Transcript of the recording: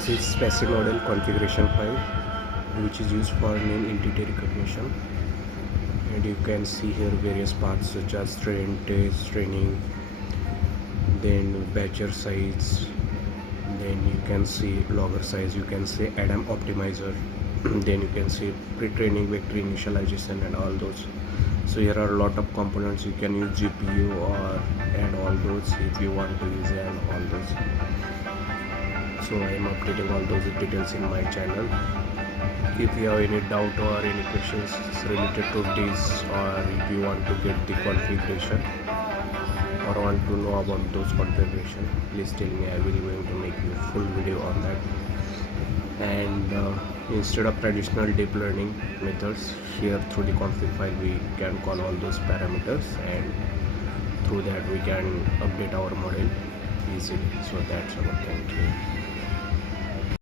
This is Spacy model configuration file which is used for name entity recognition, and you can see here various parts such as train, test, training, then batcher size, then you can see logger size, you can see Adam optimizer, then you can see pre-training vector initialization and all those. So here are a lot of components. You can use GPU or add all those if you want to use and all those. So I am updating all those details in my channel. If you have any doubt or any questions related to this, or if you want to get the configuration or want to know about those configuration, please tell me. I will going to make you full video on that. And instead of traditional deep learning methods, here through the config file we can call all those parameters, and through that we can update our model easily. So that's our thing.